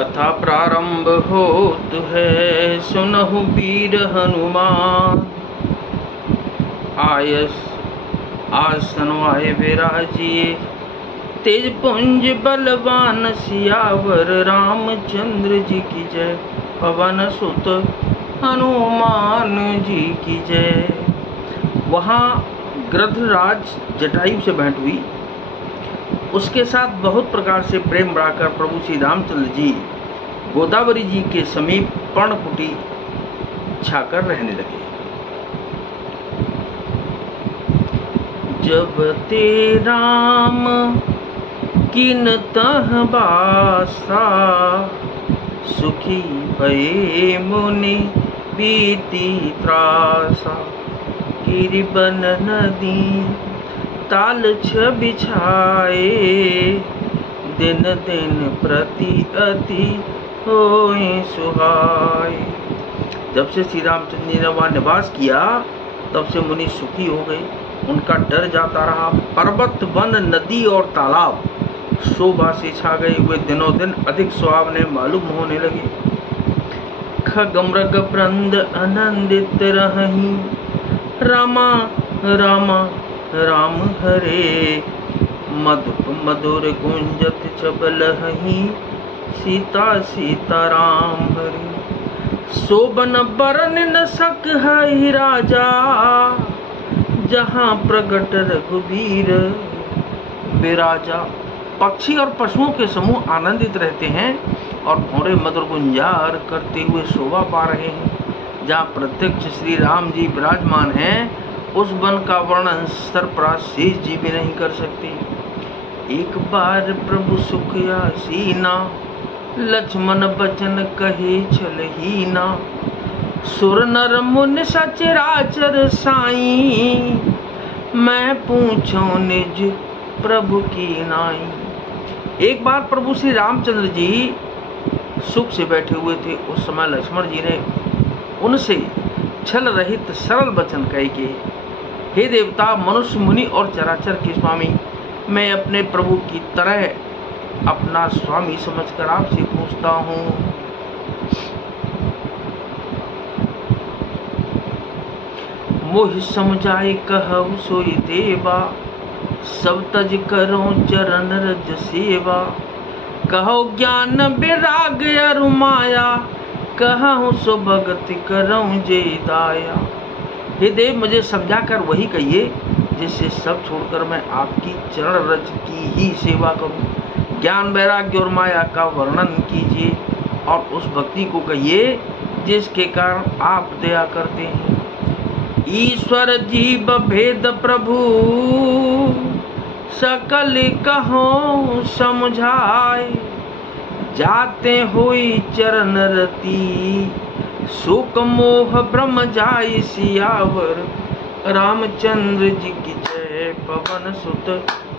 कथा प्रारंभ होत है, सुनहु वीर हनुमान। आसन आए विराजिए, तेज पुंज बलवान सियावर। रामचंद्र जी की जय, पवन सुत हनुमान जी की जय। वहाँ गृध्रराज जटायु से भेंट हुई। उसके साथ बहुत प्रकार से प्रेम बढ़ाकर प्रभु श्री रामचंद्र जी गोदावरी जी के समीप पर्णकुटी छाकर रहने लगे। जब ते राम किनतह बासा, सुखी भये मुनि बीती त्रासा। गिरिबन नदी ताल बिछाए, दिन दिन प्रति अति होए सुहाए। जब से श्री रामचंद्र जी ने वहाँ निवास किया, तब से मुनि सुखी हो गए। उनका डर जाता रहा। पर्वत, वन, नदी और तालाब शोभा से छा गए। वे दिनों दिन अधिक सुहावने मालूम होने लगे। खग मृग वृंद आनंदित रहहीं, रामा रामा राम हरे। मधुप मधुर गुंजत चबलहि, सीता सीता राम हरे। शोभन बरन न सक है राजा, जहाँ प्रगट रघुबीर विराजा। पक्षी और पशुओं के समूह आनंदित रहते हैं और घोड़े मधुर गुंजार करते हुए शोभा पा रहे हैं। जहाँ प्रत्यक्ष श्री राम जी विराजमान हैं, उस वन का वर्णन सरफराज शेष जी भी नहीं कर सकते। एक बार प्रभु सुख आसीना, लक्ष्मण बचन कहे छलहीना। सुर नर मुनि सचराचर साई, मैं पूछो निज प्रभु की नाई। एक बार प्रभु श्री रामचंद्र जी सुख से बैठे हुए थे। उस समय लक्ष्मण जी ने उनसे छल रहित सरल वचन कहे कि हे देवता, मनुष्य, मुनि और चराचर के स्वामी, मैं अपने प्रभु की तरह अपना स्वामी समझकर आपसे पूछता हूँ। मोह समझाए कहु सोई देवा, सब तज करो चरण रज सेवा। कहो ज्ञान विराग अरु माया, कहूँ सो भगति करऊँ जे दाया। हे देव, मुझे समझाकर वही कहिए जिससे सब छोड़कर मैं आपकी चरण रज की ही सेवा करूं। ज्ञान, वैराग्य और माया का वर्णन कीजिए और उस भक्ति को कहिए जिसके कारण आप दया करते हैं। ईश्वर जीव भेद प्रभु, सकल कहो समझाए। जाते हुई चरण रति, शोक मोह भ्रम जाय सियावर। रामचंद्र जी की जय, पवन सुत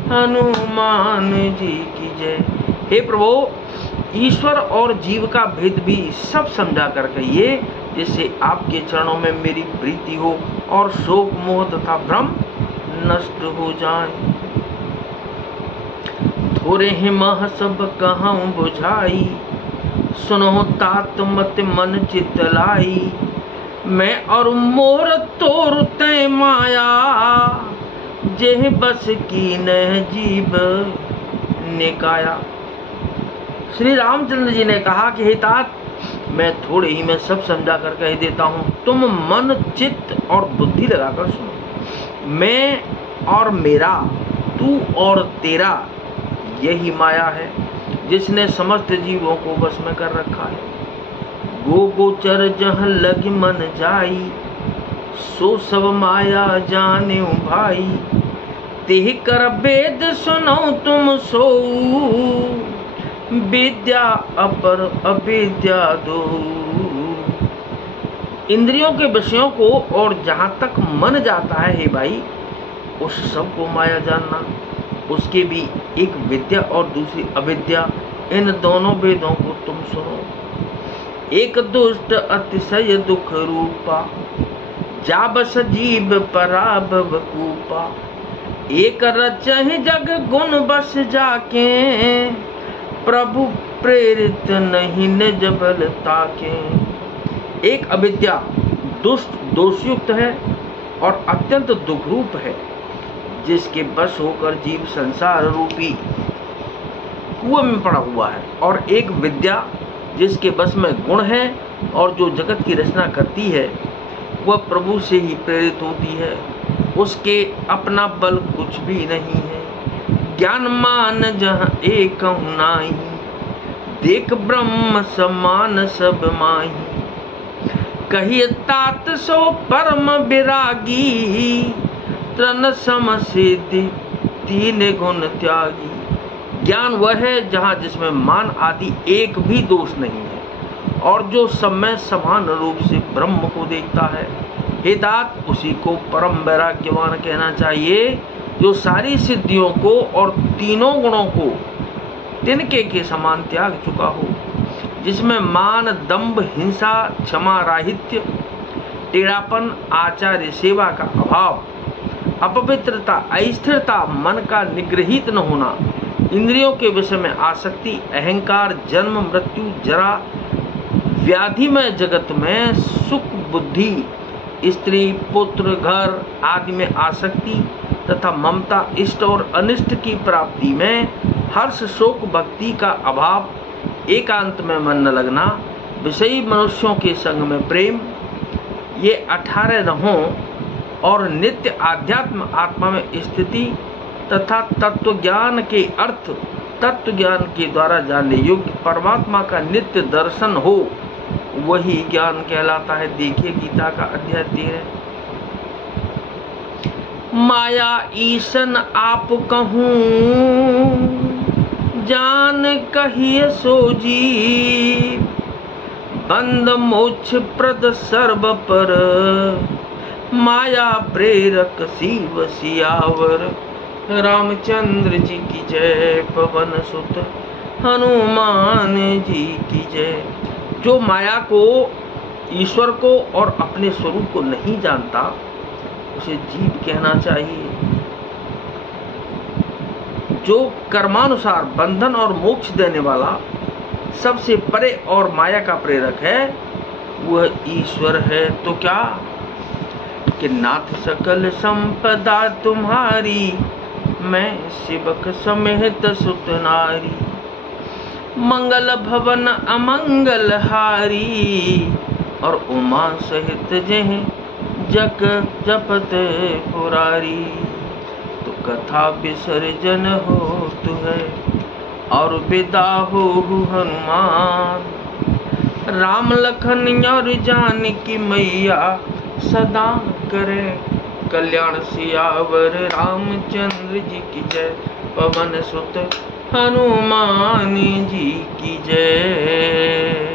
हनुमान जी की जय। हे प्रभु, ईश्वर और जीव का भेद भी सब समझा कर कहिए, जिससे आपके चरणों में मेरी प्रीति हो और शोक मोह तथा भ्रम नष्ट हो जाए। थोरे हिमह सब कहूँ बुझाई, सुनो तात मत मन चित लाई। मैं और मोर तोर तय माया, जेह बस की नह जीव निकाया। श्री रामचंद्र जी ने कहा कि हे तात, मैं थोड़े ही में सब समझा कर कह देता हूँ, तुम मन, चित्त और बुद्धि लगाकर सुनो। मैं और मेरा, तू और तेरा, यही माया है जिसने समस्त जीवों को बस में कर रखा है। गो गोचर जहाँ लग मन जाई, सो सब माया जाने भाई। तेह कर वेद सुनो तुम सो, विद्या अपर अविद्या दो। इंद्रियों के विषयों को और जहाँ तक मन जाता है, हे भाई, उस सब को माया जानना। उसके भी एक विद्या और दूसरी अविद्या, इन दोनों वेदों को तुम सुनो। एक दुष्ट अतिशय दुख रूपा, जा बस जीव पराभव कूपा। एक रचहि जग गुण बस जाके, प्रभु प्रेरित नहीं निज बल ताके। एक अविद्या दुष्ट दोषयुक्त है और अत्यंत दुखरूप है, जिसके बस होकर जीव संसार रूपी कुएं में पड़ा हुआ है, और एक विद्या जिसके बस में गुण है और जो जगत की रचना करती है, वह प्रभु से ही प्रेरित होती है। उसके अपना बल कुछ भी नहीं है। ज्ञान मान जहाँ एक नाई, देख ब्रह्म समान सब माही। कहिए तात सो परम विरागी, तन सम सिद्धि तीन गुण त्यागी। ज्ञान वह है जहाँ जिसमें मान आदि एक भी दोष नहीं है, और जो सब में समान रूप से ब्रह्म को देखता है। हे तात, उसी को परम वैराग्यवान कहना चाहिए, जो सारी सिद्धियों को और तीनों गुणों को तिनके के समान त्याग चुका हो, जिसमें मान, दंभ, हिंसा, क्षमा, राहित्य, टेढ़ापन, आचार्य सेवा का अभाव, अपवित्रता, अस्थिरता, मन का निग्रहित न होना, इंद्रियों के विषय में आसक्ति, अहंकार, जन्म, मृत्यु, जरा, व्याधि में जगत में सुख, बुद्धि, स्त्री, पुत्र, घर आदि में आसक्ति तथा ममता, इष्ट और अनिष्ट की प्राप्ति में हर्ष, शोक, भक्ति का अभाव, एकांत में मन न लगना, विषयी मनुष्यों के संग में प्रेम, ये 18 न हो, और नित्य आध्यात्म आत्मा में स्थिति तथा तत्व ज्ञान के अर्थ तत्व ज्ञान के द्वारा जानने योग्य परमात्मा का नित्य दर्शन हो, वही ज्ञान कहलाता है। देखिए गीता का अध्याय 13। माया ईशन आप कहूँ, जान कहिए सोजी। बंद मोक्ष प्रद सर्व पर, माया प्रेरक शिव सियावर। रामचंद्र जी की जय, पवन सुत हनुमान जी की जय। जो माया को, ईश्वर को और अपने स्वरूप को नहीं जानता, उसे जीव कहना चाहिए। जो कर्मानुसार बंधन और मोक्ष देने वाला, सबसे परे और माया का प्रेरक है, वह ईश्वर है। तो क्या कि नाथ सकल संपदा तुम्हारी, मैं सेवक समेत सुत नारी। मंगल भवन अमंगल हारी, और उमा सहित जह जग जपत पुरारी। तो कथा विसर्जन हो तु है, और विदा हो हनुमान। राम लखन और जानकी मैया, सदा करे कल्याण सियावर। रामचंद्र जी की जय, पवन सुत हनुमान जी की जय।